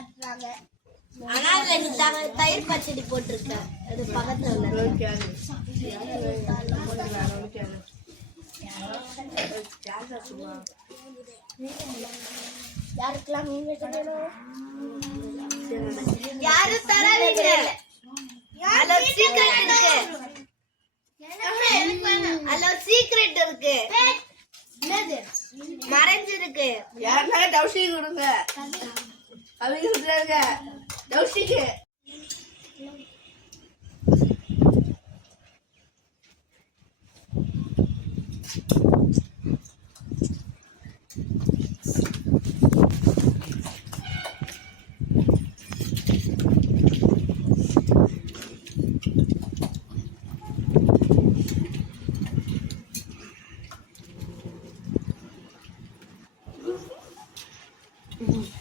காட்டுறாங்க. ஆனா அதுல தயிர் பச்சடி போட்டிருக்கேன். அது பக்கத்துல உள்ள யாருக்கெல்லாம் மீன் வைக்கணும்? யாரும் தராதீங்க. அதுல ஒரு சீக்ரெட் இருக்கு. அதுல ஒரு சீக்ரெட் இருக்கு. மறைஞ்சிருக்கு. யாருனால டவுசி கொடுங்க. அவங்க சொல்றாங்க டவுசிக்கு. Mm-hmm.